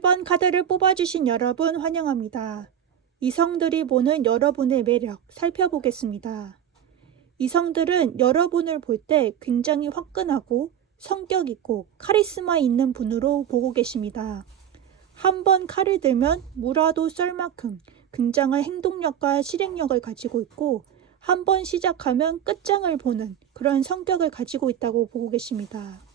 1번 카드를 뽑아주신 여러분 환영합니다. 이성들이 보는 여러분의 매력 살펴보겠습니다. 이성들은 여러분을 볼 때 굉장히 화끈하고 성격 있고 카리스마 있는 분으로 보고 계십니다. 한 번 칼을 들면 무라도 썰 만큼 굉장한 행동력과 실행력을 가지고 있고 한 번 시작하면 끝장을 보는 그런 성격을 가지고 있다고 보고 계십니다.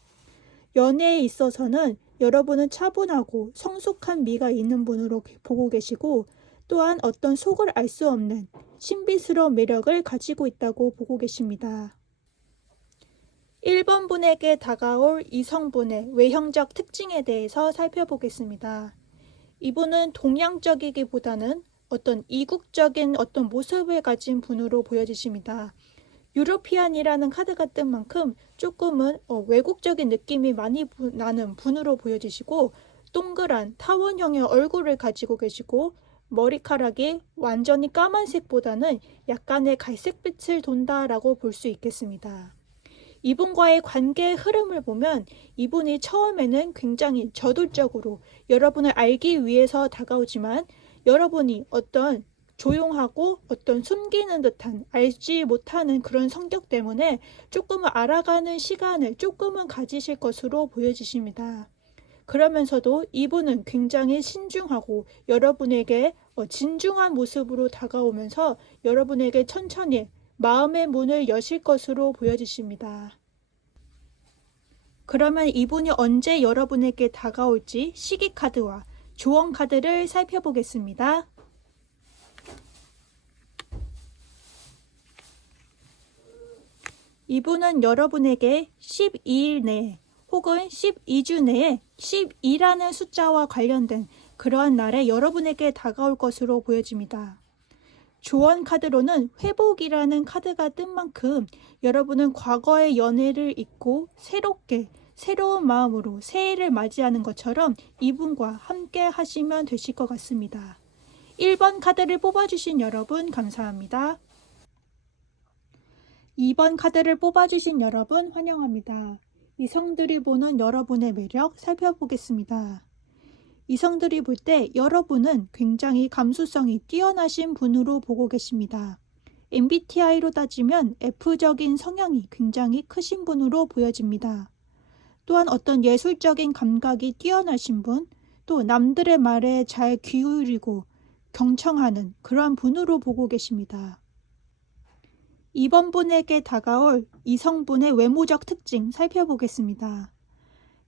연애에 있어서는 여러분은 차분하고 성숙한 미가 있는 분으로 보고 계시고 또한 어떤 속을 알 수 없는 신비스러운 매력을 가지고 있다고 보고 계십니다. 1번 분에게 다가올 이성분의 외형적 특징에 대해서 살펴보겠습니다. 이분은 동양적이기보다는 어떤 이국적인 어떤 모습을 가진 분으로 보여지십니다. 유로피안이라는 카드가 뜬 만큼 조금은 외국적인 느낌이 많이 나는 분으로 보여지시고 동그란 타원형의 얼굴을 가지고 계시고 머리카락이 완전히 까만색보다는 약간의 갈색빛을 돈다라고 볼 수 있겠습니다. 이분과의 관계의 흐름을 보면 이분이 처음에는 굉장히 저돌적으로 여러분을 알기 위해서 다가오지만 여러분이 어떤 조용하고 어떤 숨기는 듯한 알지 못하는 그런 성격 때문에 조금은 알아가는 시간을 조금은 가지실 것으로 보여지십니다. 그러면서도 이분은 굉장히 신중하고 여러분에게 진중한 모습으로 다가오면서 여러분에게 천천히 마음의 문을 여실 것으로 보여지십니다. 그러면 이분이 언제 여러분에게 다가올지 시기 카드와 조언 카드를 살펴보겠습니다. 이분은 여러분에게 12일 내에 혹은 12주 내에 12라는 숫자와 관련된 그러한 날에 여러분에게 다가올 것으로 보여집니다. 조언 카드로는 회복이라는 카드가 뜬 만큼 여러분은 과거의 연애를 잊고 새롭게 새로운 마음으로 새해를 맞이하는 것처럼 이분과 함께 하시면 되실 것 같습니다. 1번 카드를 뽑아주신 여러분 감사합니다. 2번 카드를 뽑아주신 여러분 환영합니다. 이성들이 보는 여러분의 매력 살펴보겠습니다. 이성들이 볼 때 여러분은 굉장히 감수성이 뛰어나신 분으로 보고 계십니다. MBTI로 따지면 F적인 성향이 굉장히 크신 분으로 보여집니다. 또한 어떤 예술적인 감각이 뛰어나신 분, 또 남들의 말에 잘 기울이고 경청하는 그러한 분으로 보고 계십니다. 2번 분에게 다가올 이성분의 외모적 특징 살펴보겠습니다.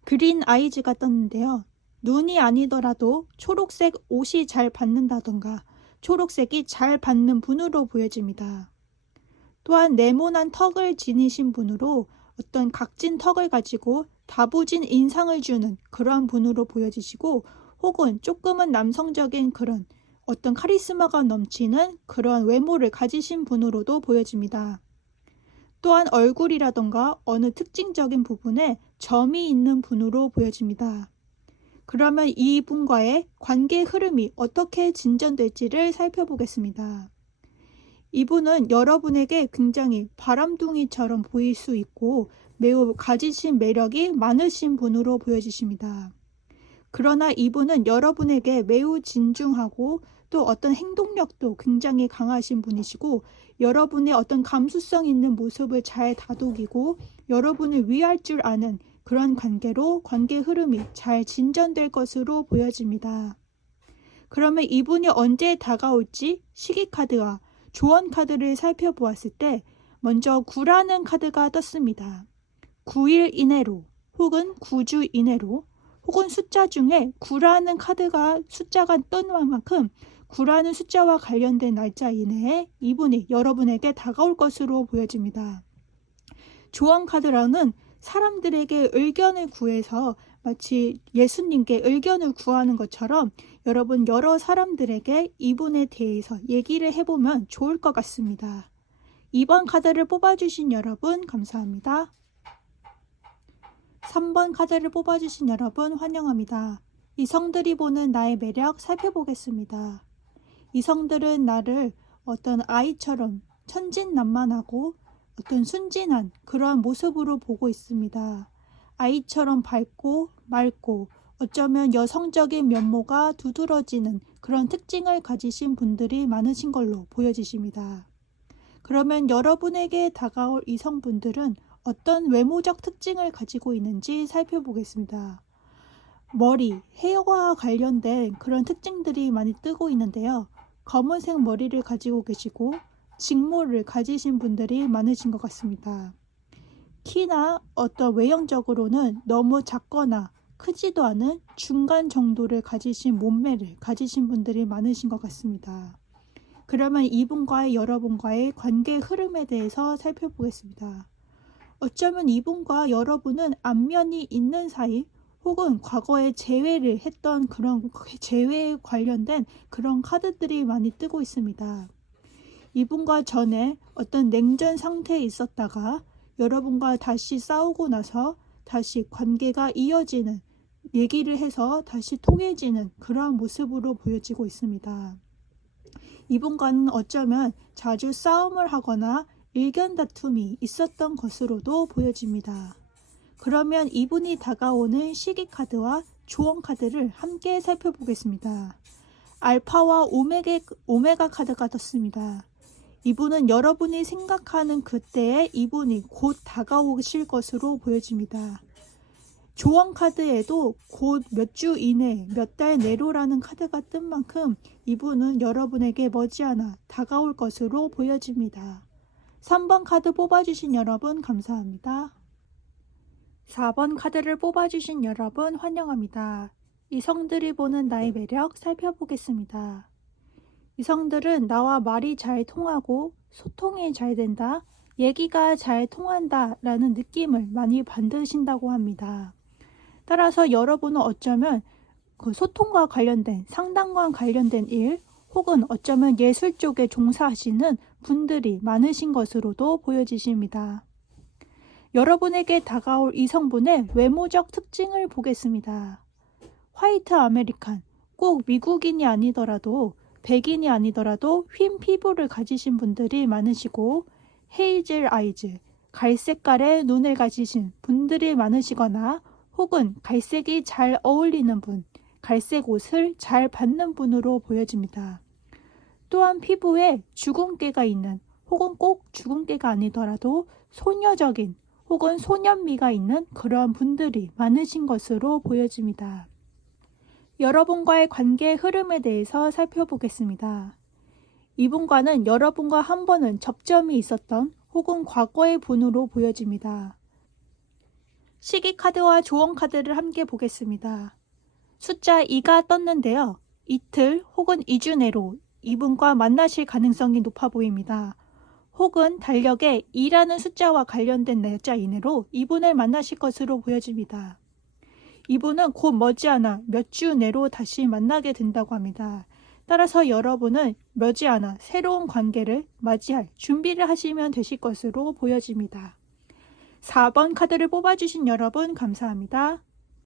그린 아이즈가 떴는데요. 눈이 아니더라도 초록색 옷이 잘 받는다던가 초록색이 잘 받는 분으로 보여집니다. 또한 네모난 턱을 지니신 분으로 어떤 각진 턱을 가지고 다부진 인상을 주는 그러한 분으로 보여지시고 혹은 조금은 남성적인 그런 어떤 카리스마가 넘치는 그런 외모를 가지신 분으로도 보여집니다. 또한 얼굴이라던가 어느 특징적인 부분에 점이 있는 분으로 보여집니다. 그러면 이분과의 관계 흐름이 어떻게 진전될지를 살펴보겠습니다. 이분은 여러분에게 굉장히 바람둥이처럼 보일 수 있고 매우 가지신 매력이 많으신 분으로 보여지십니다. 그러나 이분은 여러분에게 매우 진중하고 또 어떤 행동력도 굉장히 강하신 분이시고 여러분의 어떤 감수성 있는 모습을 잘 다독이고 여러분을 위할 줄 아는 그런 관계로 관계 흐름이 잘 진전될 것으로 보여집니다. 그러면 이분이 언제 다가올지 시기 카드와 조언 카드를 살펴보았을 때 먼저 9라는 카드가 떴습니다. 9일 이내로 혹은 9주 이내로 혹은 숫자 중에 9라는 숫자가 뜬 만큼 9라는 숫자와 관련된 날짜 이내에 이분이 여러분에게 다가올 것으로 보여집니다. 조언 카드랑은 사람들에게 의견을 구해서 마치 예수님께 의견을 구하는 것처럼 여러분 여러 사람들에게 이분에 대해서 얘기를 해보면 좋을 것 같습니다. 2번 카드를 뽑아주신 여러분 감사합니다. 3번 카드를 뽑아주신 여러분 환영합니다. 이성들이 보는 나의 매력 살펴보겠습니다. 이성들은 나를 어떤 아이처럼 천진난만하고 어떤 순진한 그러한 모습으로 보고 있습니다. 아이처럼 밝고 맑고 어쩌면 여성적인 면모가 두드러지는 그런 특징을 가지신 분들이 많으신 걸로 보여지십니다. 그러면 여러분에게 다가올 이성분들은 어떤 외모적 특징을 가지고 있는지 살펴보겠습니다. 머리, 헤어와 관련된 그런 특징들이 많이 뜨고 있는데요. 검은색 머리를 가지고 계시고 직모를 가지신 분들이 많으신 것 같습니다. 키나 어떤 외형적으로는 너무 작거나 크지도 않은 중간 정도를 가지신 몸매를 가지신 분들이 많으신 것 같습니다. 그러면 이분과의 여러분과의 관계 흐름에 대해서 살펴보겠습니다. 어쩌면 이분과 여러분은 안면이 있는 사이 혹은 과거에 재회를 했던 그런 재회에 관련된 그런 카드들이 많이 뜨고 있습니다. 이분과 전에 어떤 냉전 상태에 있었다가 여러분과 다시 싸우고 나서 다시 관계가 이어지는, 얘기를 해서 다시 통해지는 그러한 모습으로 보여지고 있습니다. 이분과는 어쩌면 자주 싸움을 하거나 일견 다툼이 있었던 것으로도 보여집니다. 그러면 이분이 다가오는 시기 카드와 조언 카드를 함께 살펴보겠습니다. 알파와 오메가 카드가 떴습니다. 이분은 여러분이 생각하는 그때에 이분이 곧 다가오실 것으로 보여집니다. 조언 카드에도 곧 몇 주 이내, 몇 달 내로라는 카드가 뜬 만큼 이분은 여러분에게 머지않아 다가올 것으로 보여집니다. 3번 카드 뽑아주신 여러분 감사합니다. 4번 카드를 뽑아주신 여러분 환영합니다. 이성들이 보는 나의 매력 살펴보겠습니다. 이성들은 나와 말이 잘 통하고 소통이 잘 된다, 얘기가 잘 통한다 라는 느낌을 많이 받으신다고 합니다. 따라서 여러분은 어쩌면 그 소통과 관련된, 상담과 관련된 일 혹은 어쩌면 예술 쪽에 종사하시는 분들이 많으신 것으로도 보여지십니다. 여러분에게 다가올 이성분의 외모적 특징을 보겠습니다. 화이트 아메리칸, 꼭 미국인이 아니더라도 백인이 아니더라도 흰 피부를 가지신 분들이 많으시고 헤이즐 아이즈, 갈색깔의 눈을 가지신 분들이 많으시거나 혹은 갈색이 잘 어울리는 분, 갈색 옷을 잘 받는 분으로 보여집니다. 또한 피부에 주근깨가 있는 혹은 꼭 주근깨가 아니더라도 소녀적인 혹은 소년미가 있는 그러한 분들이 많으신 것으로 보여집니다. 여러분과의 관계 흐름에 대해서 살펴보겠습니다. 이분과는 여러분과 한 번은 접점이 있었던 혹은 과거의 분으로 보여집니다. 시기 카드와 조언 카드를 함께 보겠습니다. 숫자 2가 떴는데요. 이틀 혹은 2주 내로 이분과 만나실 가능성이 높아 보입니다. 혹은 달력에 2라는 숫자와 관련된 날짜 이내로 이분을 만나실 것으로 보여집니다. 이분은 곧 머지않아 몇 주 내로 다시 만나게 된다고 합니다. 따라서 여러분은 머지않아 새로운 관계를 맞이할 준비를 하시면 되실 것으로 보여집니다. 4번 카드를 뽑아주신 여러분 감사합니다.